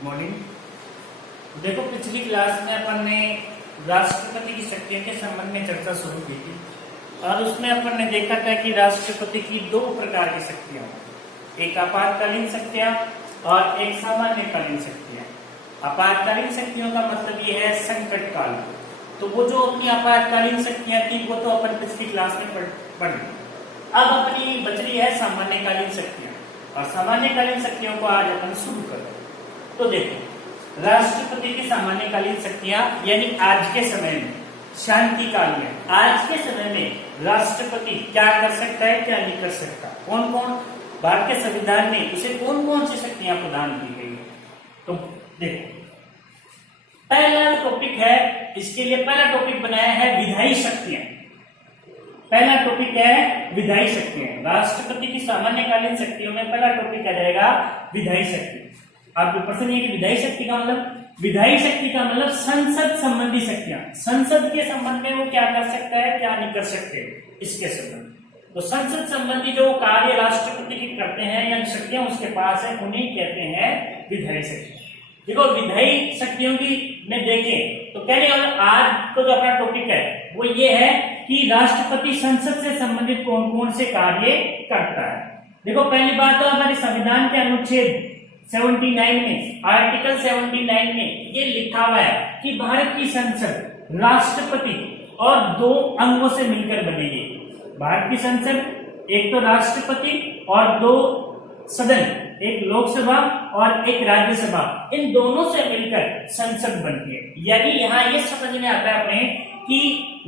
Good morning. देखो, पिछली class में अपन ने राष्ट्रपति की शक्तियों के संबंध में चर्चा शुरू की थी और उसमें अपन ने देखा था कि राष्ट्रपति की दो प्रकार की शक्तियां, एक आपातकालीन शक्तियां और एक सामान्यकालीन शक्तियां। आपातकालीन शक्तियों का मतलब ये है संकट काल। तो वो जो अपनी आपातकालीन शक्तियां थी वो तो अपन पिछली क्लास में पढ़ ली। अब अपनी बच रही है सामान्यकालीन शक्तियां और सामान्यकालीन शक्तियों को आज अपन शुरू कर रहे हैं। तो देखो, राष्ट्रपति की सामान्यकालीन शक्तियां यानी आज के समय में, शांति काल में, आज के समय में राष्ट्रपति क्या कर सकता है, क्या नहीं कर सकता, कौन कौन, भारत के संविधान में इसे कौन कौन सी शक्तियां प्रदान की गई है। तो देखो, पहला टॉपिक है, इसके लिए पहला टॉपिक बनाया है विधायी शक्तियां। पहला टॉपिक है विधायी शक्तियां। राष्ट्रपति की सामान्यकालीन शक्तियों में पहला टॉपिक आ जाएगा विधायी शक्ति। आपको प्रश्न ये कि विधायी शक्ति का मतलब, विधायी शक्ति का मतलब संसद संबंधी शक्तियां। संसद के संबंध में वो क्या कर सकता है, क्या नहीं कर सकते, इसके संबंध। तो संसद संबंधी जो कार्य राष्ट्रपति की करते हैं या शक्तियां उसके पास है, उन्हें कहते हैं विधायी शक्ति। देखो, विधायी शक्तियों की में देखें तो कहने वाला आज तो जो अपना टॉपिक है वो ये है कि राष्ट्रपति संसद से संबंधित कौन कौन से कार्य करता है। देखो, पहली बात तो हमारे संविधान के अनुच्छेद 79 में, आर्टिकल 79 में ये लिखा हुआ है कि भारत की संसद राष्ट्रपति और दो अंगों से मिलकर बनेगी। भारत की संसद एक तो राष्ट्रपति और दो सदन, एक लोकसभा और एक राज्यसभा, इन दोनों से मिलकर संसद बनती है। यानी यहाँ ये समझ में आता है अपने कि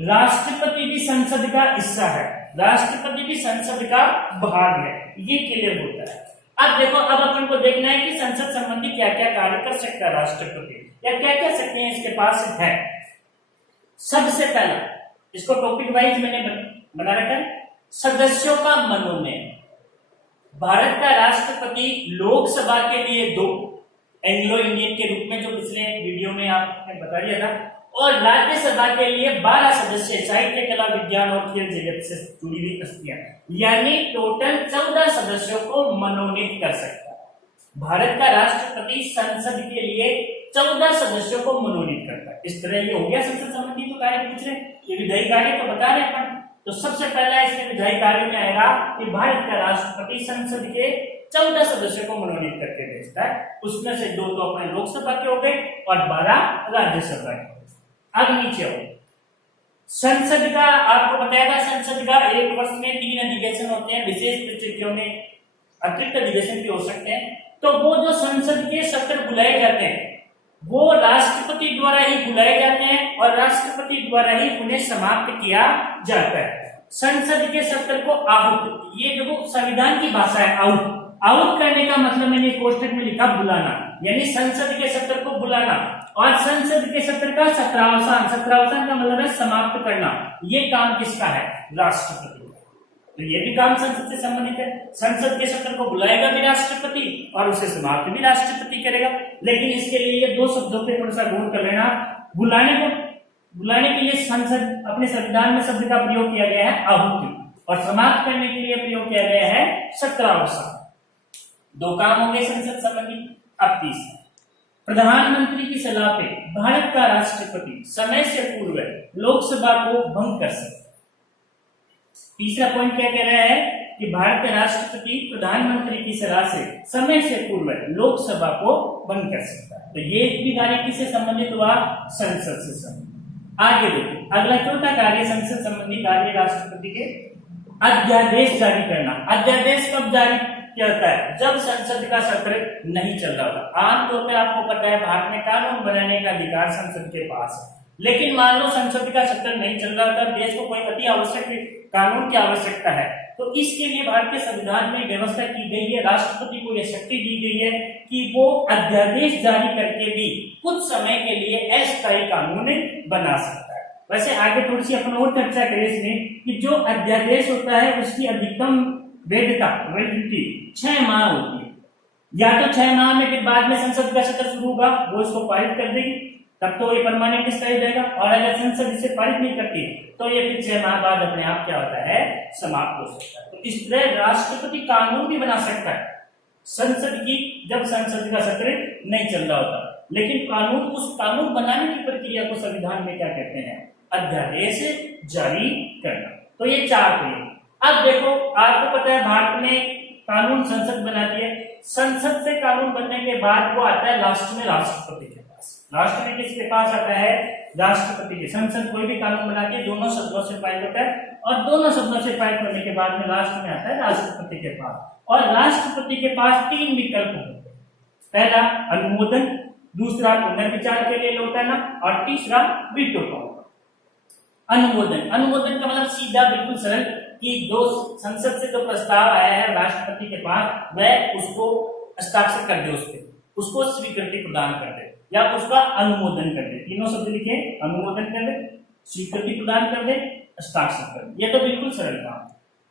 राष्ट्रपति भी संसद का हिस्सा है, राष्ट्रपति भी संसद का भाग है, ये क्लियर होता है। अब देखो, अब अपन को देखना है कि संसद संबंधी क्या क्या कार्य कर सकता है राष्ट्रपति, या क्या क्या शक्तियां इसके पास है। सबसे पहला, इसको टॉपिक वाइज मैंने बना रखा है, सदस्यों का मनोनयन। भारत का राष्ट्रपति लोकसभा के लिए 2 एंग्लो इंडियन के रूप में, जो पिछले वीडियो में आपने बता दिया था, और राज्यसभा के लिए 12 सदस्य, साहित्य, कला, विज्ञान और खेल जगत से जुड़ी हुई हस्तियां, यानी टोटल 14 सदस्यों को मनोनीत कर सकता है। भारत का राष्ट्रपति संसद के लिए 14 सदस्यों को मनोनीत करता है। इस तरह ये हो गया संसद संबंधी तो कार्य पूछ रहे, ये विधायी कार्य तो बता रहे अपन। तो सबसे पहला इसमें विधायी कार्य में आएगा कि भारत का राष्ट्रपति संसद के 14 सदस्यों को मनोनीत करके भेजता है। उसमें से 2 तो अपने लोकसभा के हो गए और 12 राज्यसभा के। अब नीचे हो, संसद का आपको बताया, संसद का एक वर्ष में 3 अधिवेशन होते हैं, विशेष परिस्थितियों में अतिरिक्त अधिवेशन भी हो सकते हैं। तो वो जो संसद के सत्र बुलाए जाते हैं वो राष्ट्रपति द्वारा ही बुलाए जाते हैं और राष्ट्रपति द्वारा ही उन्हें समाप्त किया जाता है। संसद के सत्र को आहूत, ये जो संविधान की भाषा है, आहूत करने का मतलब मैंने कोष्टक में लिखा बुलाना, यानी संसद के सत्र को बुलाना। और संसद के सत्र का सत्रावसान, सत्रावसान का मतलब है समाप्त करना। ये काम किसका है? राष्ट्रपति। तो ये भी काम संसद से संबंधित है। संसद के सत्र को बुलाएगा भी राष्ट्रपति और उसे समाप्त भी राष्ट्रपति करेगा। लेकिन इसके लिए ये 2 शब्दों पे थोड़ा सा गौर कर लेना। बुलाने के लिए संसद, अपने संविधान में शब्द का प्रयोग किया गया है आहूति, और समाप्त करने के लिए प्रयोग किया गया है सत्रावसान। 2 काम हो गए संसद संबंधी। अब तीसरा, प्रधानमंत्री की सलाह पे भारत का राष्ट्रपति समय से पूर्व लोकसभा को भंग कर सकता है। तीसरा पॉइंट क्या कह रहा है कि भारत का राष्ट्रपति प्रधानमंत्री की सलाह से समय से पूर्व लोकसभा को भंग कर सकता है। तो ये भी कार्य किससे संबंधित हुआ? संसद से संबंधित। आगे देखो, अगला चौथा कार्य संसद संबंधी कार्य राष्ट्रपति के अध्यादेश जारी करना। अध्यादेश कब जारी किया जाता है? जब संसद का सत्र नहीं चल रहा था। आमतौर पर आपको पता है भारत में कानून बनाने का अधिकार संसद के पास है, लेकिन मान लो संसद का सत्र नहीं चल रहा था, देश को कोई अति आवश्यक कानून की आवश्यकता है, तो इसके लिए भारत के संविधान में व्यवस्था की गई है, राष्ट्रपति को यह शक्ति दी गई है कि वो अध्यादेश जारी करके भी कुछ समय के लिए अस्थायी कानून बना सकता है। वैसे आगे थोड़ी सी अपन और चर्चा करें इसमें कि जो अध्यादेश होता है उसकी अधिकतम वैलिडिटी 6 माह होती है। या तो 6 माह में, फिर बाद में संसद का सत्र शुरू होगा, वो इसको पारित कर देगी, तब तो ये परमानेंट स्थायी रहेगा। और अगर संसद इसे पारित नहीं करती तो ये फिर 6 माह बाद अपने आप क्या होता है? समाप्त हो सकता है। तो इस तरह राष्ट्रपति कानून भी बना सकता है। संसद की, जब संसद का सत्र नहीं चल रहा होता। लेकिन कानून, उस कानून बनाने की प्रक्रिया को संविधान में क्या कहते हैं? अध्यादेश जारी करना। तो ये 4 थे। अब देखो, आपको पता है भारत में कानून संसद बनाती है, संसद से कानून बनने के बाद वो आता है लास्ट में राष्ट्रपति के पास। लास्ट में किसके पास आता है? राष्ट्रपति के। संसद कोई भी कानून बनाती है, दोनों शब्दों से पारित होता है, और दोनों शब्दों से पारित होने के बाद में लास्ट में आता है राष्ट्रपति के पास। और राष्ट्रपति के पास 3 विकल्प होते हैं। पहला अनुमोदन, दूसरा पुनर्विचार के लिए लौटाना, और तीसरा वीटो पावर। अनुमोदन, अनुमोदन का मतलब सीधा बिल्कुल सरल कि जो संसद से जो प्रस्ताव आया है राष्ट्रपति के पास, वह उसको हस्ताक्षर कर दे, उस पे उसको स्वीकृति प्रदान कर दे या उसका अनुमोदन कर दे। तीनों शब्द लिखे, अनुमोदन कर दे, स्वीकृति प्रदान कर दे, हस्ताक्षर कर दे। ये तो बिल्कुल सरल काम।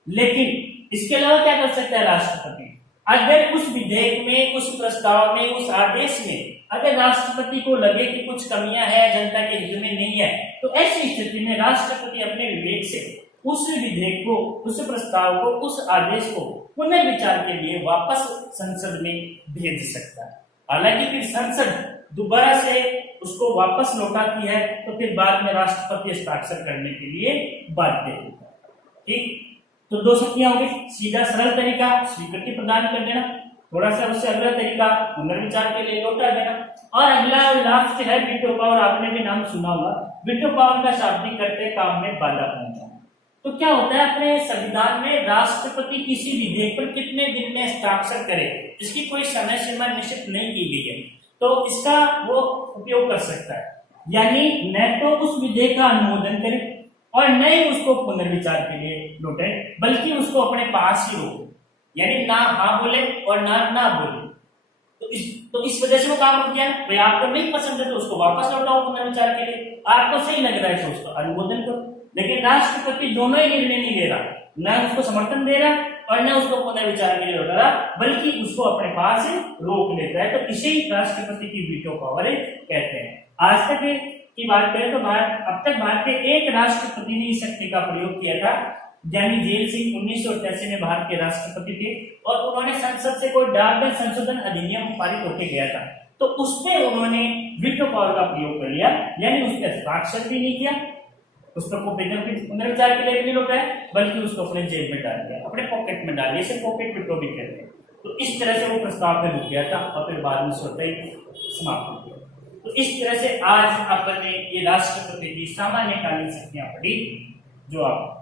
लेकिन इसके अलावा क्या कर सकता है राष्ट्रपति? अगर उस विधेयक में, उस प्रस्ताव में, उस आदेश में अगर राष्ट्रपति को लगे कि कुछ कमियां हैं, जनता के हित में नहीं है, तो ऐसी स्थिति में राष्ट्रपति अपने विवेक से उस विधेयक को, उस प्रस्ताव को, उस आदेश को पुनर्विचार के लिए वापस संसद में भेज सकता है। हालांकि फिर संसद दोबारा से उसको वापस लौटाती है, तो फिर बाद में राष्ट्रपति हस्ताक्षर करने के लिए बाध्य होता है। ठीक, तो 2 शक्तियां हो गई। सीधा सरल तरीका स्वीकृति प्रदान कर देना, थोड़ा सा उससे अगला तरीका पुनर्विचार के लिए लौटा देना, और अगला लास्ट है वीटो पावर। आपने भी नाम सुना होगा। वीटो पावर का शाब्दिक करते काम में बाधा पहुंचाना। तो क्या होता है, अपने संविधान में राष्ट्रपति किसी विधेयक पर कितने दिन में हस्ताक्षर करे, इसकी कोई समय सीमा निश्चित नहीं की गई है, तो इसका वो उपयोग कर सकता है। यानी न तो उस विधेयक का अनुमोदन करे और न ही उसको पुनर्विचार के लिए लौटे, बल्कि उसको अपने पास ही रोके, यानी ना हाँ बोले और ना बोले। तो इस वजह से वो काम रुक गया। भाई आपको नहीं पसंद है तो उसको वापस लौटाओ पुनर्विचार के लिए, आपको सही लग रहा है तो उसका अनुमोदन करो। लेकिन राष्ट्रपति दोनों ही निर्णय नहीं ले रहा, न उसको समर्थन दे रहा और न उसको पुनर्विचार के लिए लौटा रहा, बल्कि उसको अपने पास से रोक लेता है। तो इसे ही राष्ट्रपति की वीटो पावर कहते हैं। आज तक की बात करें तो अब तक भारत के एक राष्ट्रपति ने इस शक्ति का प्रयोग किया था, यानी जेल सिंह 1988 में भारत के राष्ट्रपति थे, और उन्होंने संसद से कोई डाकघर संशोधन अधिनियम पारित होकर गया था, तो उसमें उन्होंने वीटो पावर का प्रयोग कर लिया, यानी उस पर हस्ताक्षर भी नहीं किया, उस पर पुनर्विचार के लिए नहीं लौटाया, बल्कि उसको अपने जेब में डाल दिया, अपने पॉकेट में डाल दिया। इसे पॉकेट वीटो भी कहते हैं। तो इस तरह से वो प्रस्ताव में रुक गया था और फिर बाद में स्वतः ही समाप्त हो गया। तो इस तरह से आज आपने ये राष्ट्रपति की सामान्यकालीन शक्तियां पढ़ी, जो आप